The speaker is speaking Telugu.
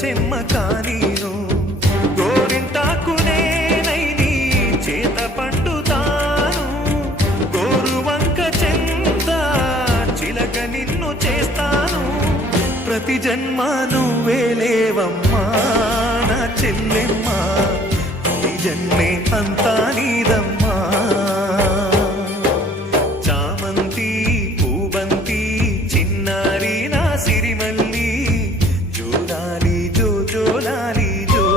చెమ్మ కానీను గోరింటాకునేనై నీ చేత పండుతాను గోరువంక చెంత చిలక నిన్ను చేస్తాను ప్రతి జన్మ నువ్వేలేవమ్మా నా చెల్లెమ్మ ఈ జన్మే